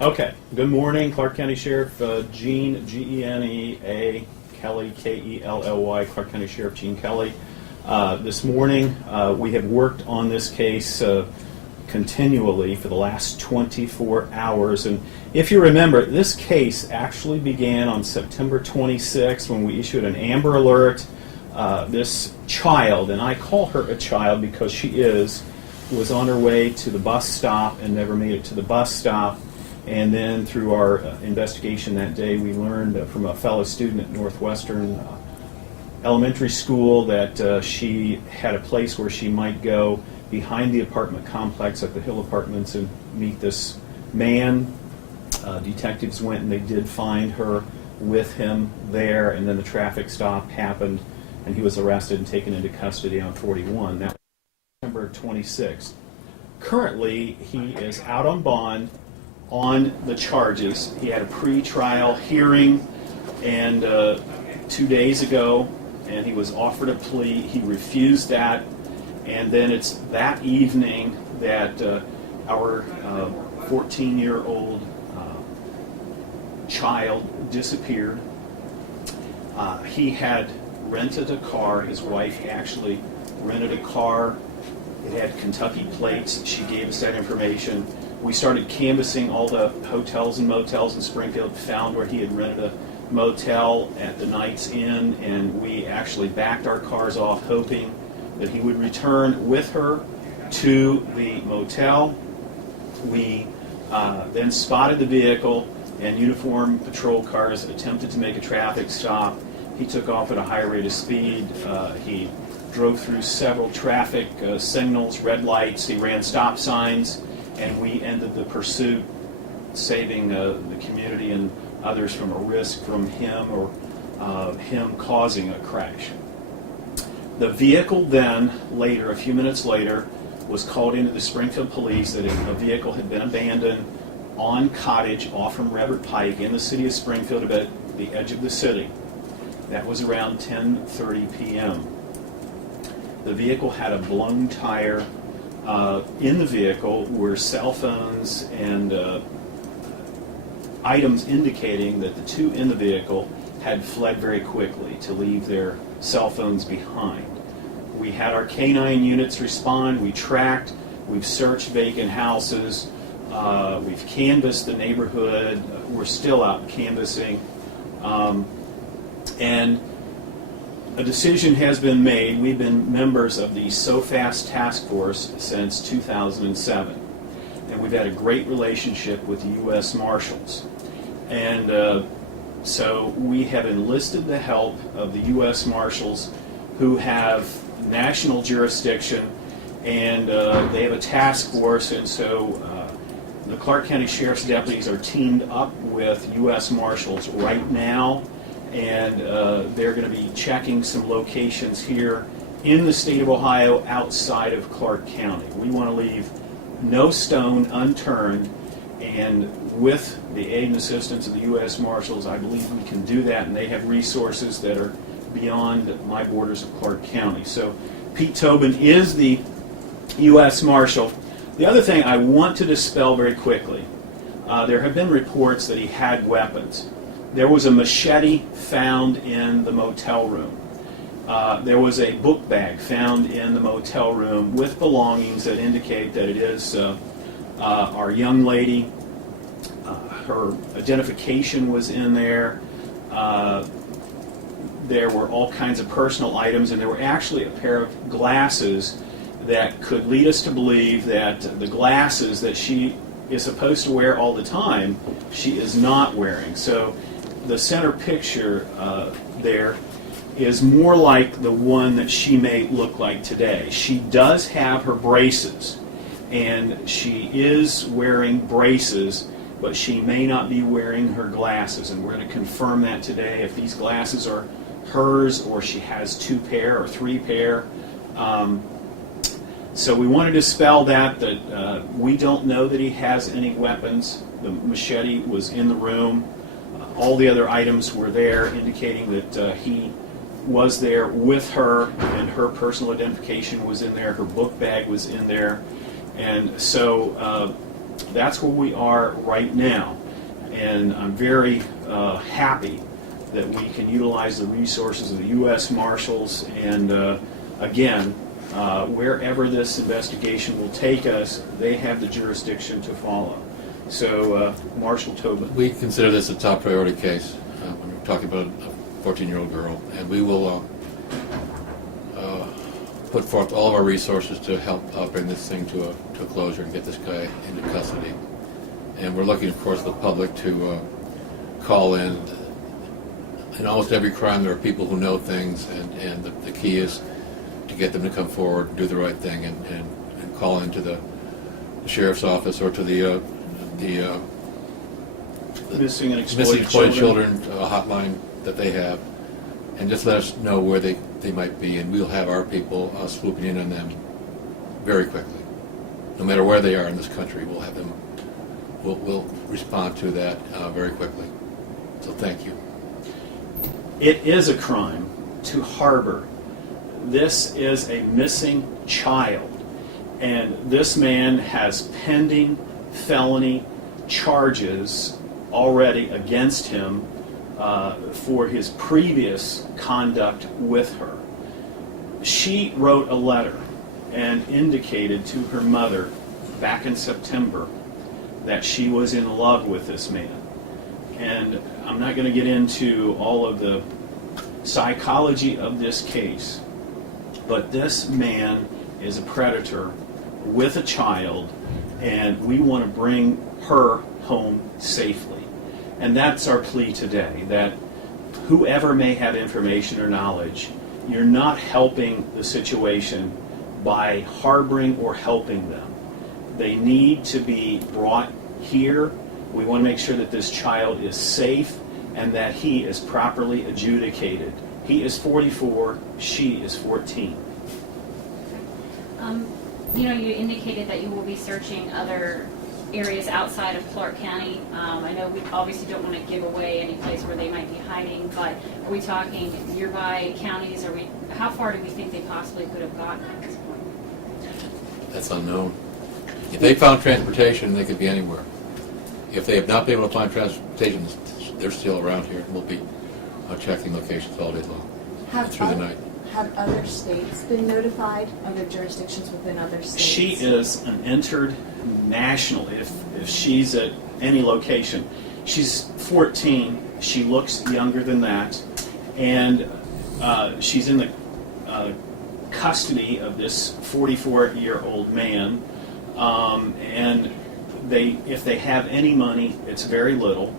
Okay. Good morning, Clark County Sheriff Gene, G-E-N-E-A, Kelley, K-E-L-L-Y, Clark County Sheriff Gene Kelley. This morning, we have worked on this case continually for the last 24 hours. And if you remember, this case actually began on September 26th when we issued an Amber Alert. This child, and I call her a child because she was on her way to the bus stop and never made it to the bus stop. And then through our investigation that day, we learned from a fellow student at Northwestern Elementary School that she had a place where she might go behind the apartment complex at the Hill Apartments and meet this man. Detectives went and they did find her with him there, and then the traffic stop happened and he was arrested and taken into custody on 41. That was September 26th. Currently, he is out on bond on the charges. He had a pre-trial hearing and 2 days ago, and he was offered a plea. He refused that, and then it's that evening that our 14-year-old child disappeared. He had rented a car. His wife actually rented a car. It had Kentucky plates. She gave us that information. We started canvassing all the hotels and motels in Springfield, found where he had rented a motel at the Knights Inn, and we actually backed our cars off, hoping that he would return with her to the motel. We then spotted the vehicle, and uniformed patrol cars attempted to make a traffic stop. He took off at a high rate of speed. He drove through several traffic signals, red lights. He ran stop signs, and we ended the pursuit, saving the community and others from a risk from him or him causing a crash. The vehicle then, later, a few minutes later, was called into the Springfield Police that a vehicle had been abandoned on Cottage off from Redwood Pike in the city of Springfield, about the edge of the city. That was around 10:30 p.m. The vehicle had a blown tire. In the vehicle were cell phones and items indicating that the two in the vehicle had fled very quickly to leave their cell phones behind. We had our K-9 units respond. We tracked. We've searched vacant houses. We've canvassed the neighborhood. We're still out canvassing. And a decision has been made. We've been members of the So Fast Task Force since 2007, and we've had a great relationship with the U.S. Marshals. And so we have enlisted the help of the U.S. Marshals, who have national jurisdiction, and they have a task force, and so the Clark County Sheriff's deputies are teamed up with U.S. Marshals right now, and they're going to be checking some locations here in the state of Ohio outside of Clark County. We want to leave no stone unturned, and with the aid and assistance of the U.S. Marshals, I believe we can do that, and they have resources that are beyond my borders of Clark County. So Pete Tobin is the U.S. Marshal. The other thing I want to dispel very quickly, there have been reports that he had weapons. There was a machete found in the motel room. There was a book bag found in the motel room with belongings that indicate that it is our young lady. Her identification was in there. There were all kinds of personal items, and there were actually a pair of glasses that could lead us to believe that the glasses that she is supposed to wear all the time, she is not wearing. So the center picture there is more like the one that she may look like today. She does have her braces, and she is wearing braces, but she may not be wearing her glasses, and we're going to confirm that today, if these glasses are hers or she has 2 pair or 3 pair. So we want to dispel that we don't know that he has any weapons. The machete was in the room. All the other items were there, indicating that he was there with her, and her personal identification was in there. Her book bag was in there. And so that's where we are right now. And I'm very happy that we can utilize the resources of the U.S. Marshals. And again, wherever this investigation will take us, they have the jurisdiction to follow. So, Marshal Tobin. We consider this a top priority case when we're talking about a 14-year-old girl, and we will put forth all of our resources to help bring this thing to a closure and get this guy into custody. And we're looking, of course, the public to call in. In almost every crime, there are people who know things, and the key is to get them to come forward, do the right thing, and call into the sheriff's office or to the missing and exploited exploited children hotline that they have, and just let us know where they might be, and we'll have our people swooping in on them very quickly. No matter where they are in this country, we'll have them. We'll respond to that very quickly. So thank you. It is a crime to harbor. This is a missing child, and this man has pending felony charges already against him for his previous conduct with her. She wrote a letter and indicated to her mother back in September that she was in love with this man. And I'm not going to get into all of the psychology of this case, but this man is a predator with a child, and we want to bring her home safely. And that's our plea today, that whoever may have information or knowledge, you're not helping the situation by harboring or helping them. They need to be brought here. We want to make sure that this child is safe and that he is properly adjudicated. He is 44, she is 14. You indicated that you will be searching other areas outside of Clark County. I know we obviously don't want to give away any place where they might be hiding, but are we talking nearby counties? How far do we think they possibly could have gotten at this point? That's unknown. If they found transportation, they could be anywhere. If they have not been able to find transportation, they're still around here. We'll be checking locations all day long through the night. Have other states been notified? Other jurisdictions within other states? She is an entered national if she's at any location. She's 14. She looks younger than that. And she's in the custody of this 44-year-old man. And if they have any money, it's very little.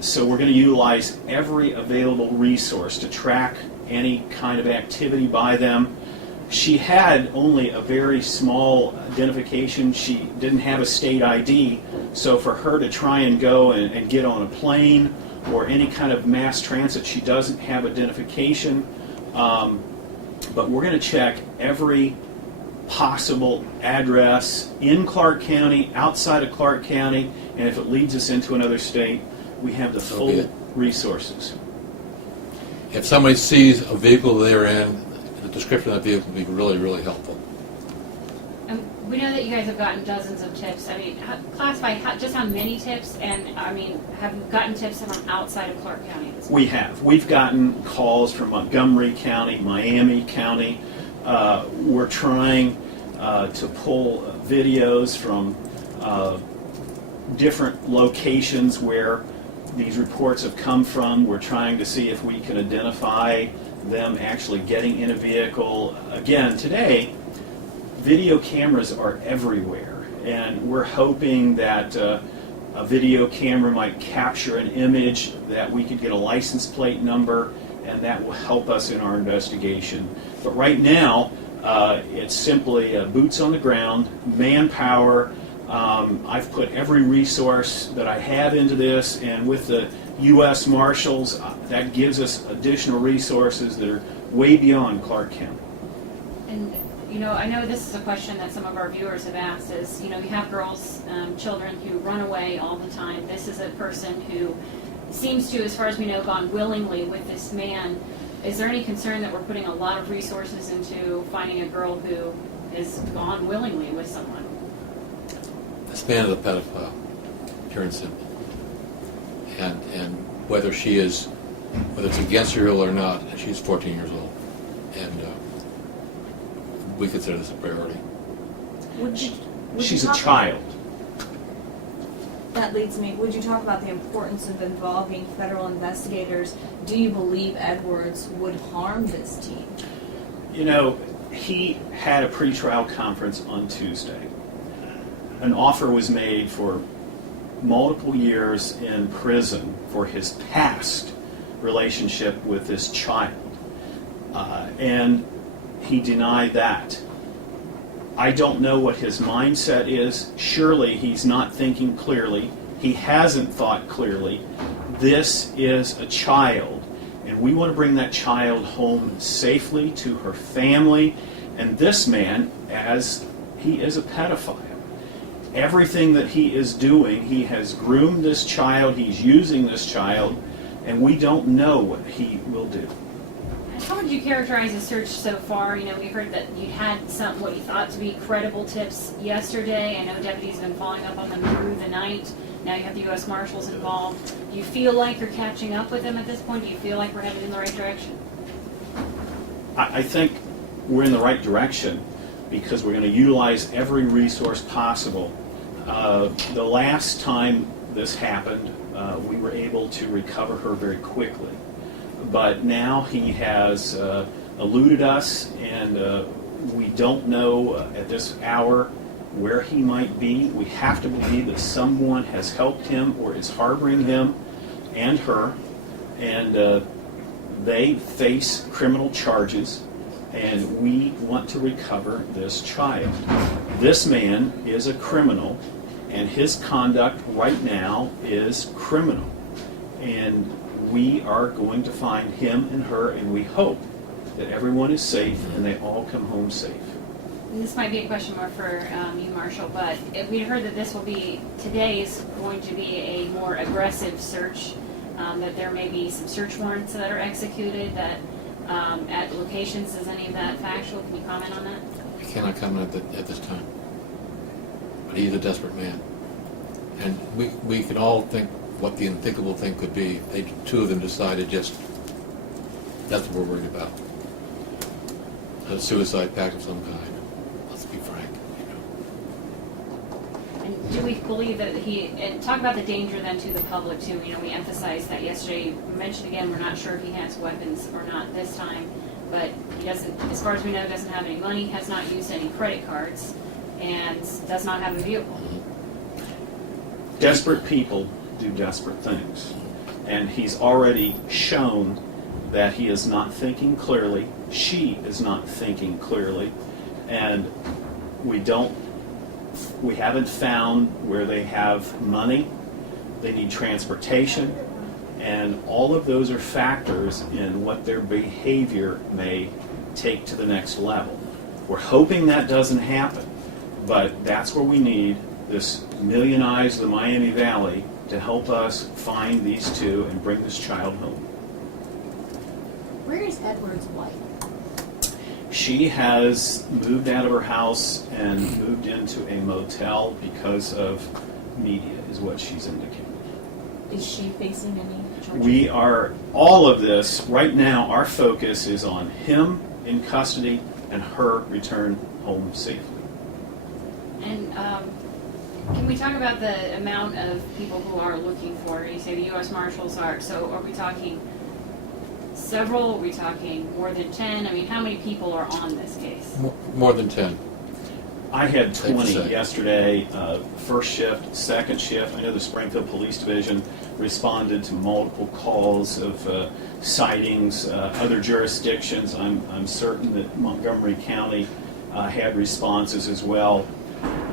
So we're going to utilize every available resource to track any kind of activity by them. She had only a very small identification. She didn't have a state ID, so for her to try and go and get on a plane or any kind of mass transit, she doesn't have identification. But we're going to check every possible address in Clark County, outside of Clark County, and if it leads us into another state, we have the full resources. If somebody sees a vehicle they're in, the description of that vehicle would be really, really helpful. We know that you guys have gotten dozens of tips. I mean, classify just how many tips, and I mean, have you gotten tips from outside of Clark County? We have. We've gotten calls from Montgomery County, Miami County. We're trying to pull videos from different locations where these reports have come from. We're trying to see if we can identify them actually getting in a vehicle. Again, today, video cameras are everywhere, and we're hoping that a video camera might capture an image that we could get a license plate number, and that will help us in our investigation. But right now, it's simply boots on the ground, manpower. I've put every resource that I have into this, and with the U.S. Marshals, that gives us additional resources that are way beyond Clark County. And I know this is a question that some of our viewers have asked is, you have girls, children who run away all the time. This is a person who seems to, as far as we know, gone willingly with this man. Is there any concern that we're putting a lot of resources into finding a girl who has gone willingly with someone? This man is a pedophile, pure and simple. And whether it's against her will or not, she's 14 years old. And we consider this a priority. Would you She's a talk- child. That leads me, would you talk about the importance of involving federal investigators? Do you believe Edwards would harm this teen? You know, he had a pretrial conference on Tuesday. An offer was made for multiple years in prison for his past relationship with this child. And he denied that. I don't know what his mindset is. Surely he's not thinking clearly. He hasn't thought clearly. This is a child, and we want to bring that child home safely to her family. And this man, as he is a pedophile, everything that he is doing, he has groomed this child, he's using this child, and we don't know what he will do. How would you characterize the search so far? You know, we heard that you had some what you thought to be credible tips yesterday. I know deputies have been following up on them through the night. Now you have the U.S. Marshals involved. Do you feel like you're catching up with them at this point? Do you feel like we're headed in the right direction? I think we're in the right direction because we're going to utilize every resource possible. The last time this happened, we were able to recover her very quickly. But now he has eluded us, and we don't know at this hour where he might be. We have to believe that someone has helped him or is harboring him and her, and they face criminal charges, and we want to recover this child. This man is a criminal, and his conduct right now is criminal. And we are going to find him and her, and we hope that everyone is safe and they all come home safe. And this might be a question more for you, Marshal, but if we heard that today is going to be a more aggressive search, that there may be some search warrants that are executed that at locations. Is any of that factual? Can you comment on that? I cannot comment at this time. But he's a desperate man. And we can all think what the unthinkable thing could be. Two of them decided just, that's what we're worried about. A suicide pact of some kind. Let's be frank. And do we believe that and talk about the danger then to the public too. You know, we emphasized that yesterday. We mentioned again, we're not sure if he has weapons or not this time, but he doesn't, as far as we know, doesn't have any money, has not used any credit cards, and does not have a vehicle. Desperate people do desperate things. And he's already shown that he is not thinking clearly. She is not thinking clearly. And we haven't found where they have money. They need transportation. And all of those are factors in what their behavior may take to the next level. We're hoping that doesn't happen, but that's where we need this Million Eyes of the Miami Valley to help us find these two and bring this child home. Where is Edwards' wife? She has moved out of her house and moved into a motel because of media, is what she's indicated. Is she facing any charges? We are, all of this, right now, our focus is on him in custody and her return home safely. And can we talk about the amount of people who are looking for her? You say the U.S. Marshals are, so are we talking several? Are we talking more than 10? I mean, how many people are on this case? More than 10. I had Safe to 20 say. yesterday, first shift, second shift. I know the Springfield Police Division responded to multiple calls of sightings, other jurisdictions. I'm certain that Montgomery County had responses as well.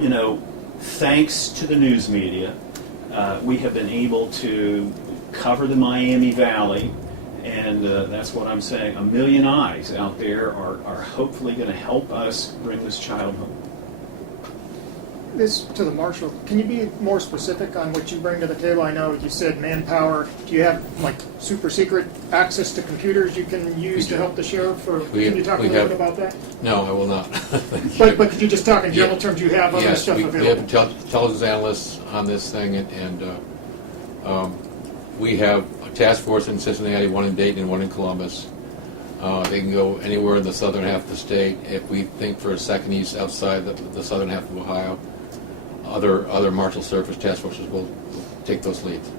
You know, thanks to the news media, we have been able to cover the Miami Valley, and that's what I'm saying. A million eyes out there are hopefully going to help us bring this child home. This to the marshal. Can you be more specific on what you bring to the table? I know you said manpower. Do you have like super secret access to computers you can use to help the sheriff? Or can you talk a little bit about that? No, I will not. But could you just talk in general Yeah. terms? You have other Yes, stuff we available. have intelligence analysts on this thing, and we have a task force in Cincinnati, one in Dayton, and one in Columbus. They can go anywhere in the southern half of the state. If we think for a second he's outside the southern half of Ohio, other Marshal Surface task forces will take those leads.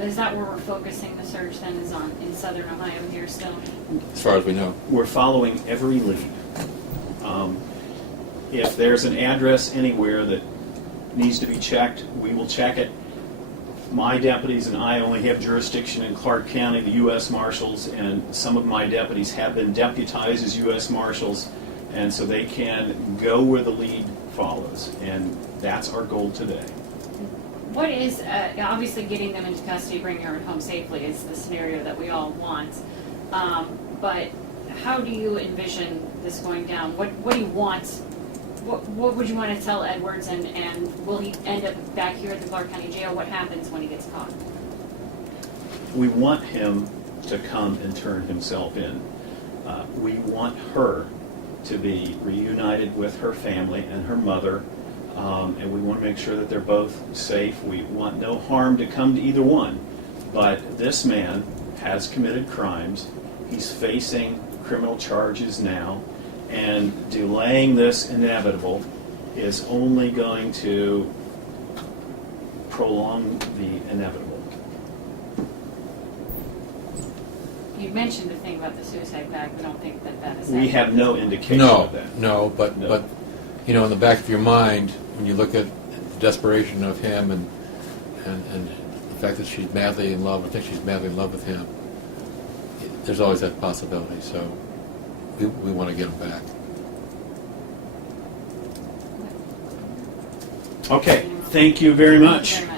Is that where we're focusing the search then, is on, in southern Ohio here still? As far as we know. We're following every lead. If there's an address anywhere that needs to be checked, we will check it. My deputies and I only have jurisdiction in Clark County, the U.S. Marshals, and some of my deputies have been deputized as U.S. Marshals, and so they can go where the lead follows, and that's our goal today. What is, obviously getting them into custody, bringing her home safely is the scenario that we all want. But how do you envision this going down? What do you want? What would you want to tell Edwards, and will he end up back here at the Clark County Jail? What happens when he gets caught? We want him to come and turn himself in. We want her to be reunited with her family and her mother, and we want to make sure that they're both safe. We want no harm to come to either one. But this man has committed crimes. He's facing criminal charges now, and delaying this inevitable is only going to prolong the inevitable. You mentioned the thing about the suicide bag. We don't think that that is. We have no indication No, of that. no, but you know, in the back of your mind, when you look at the desperation of him and the fact that she's madly in love, I think she's madly in love with him, there's always that possibility. So we want to get him back. Okay, thank you very much. Thank you very much.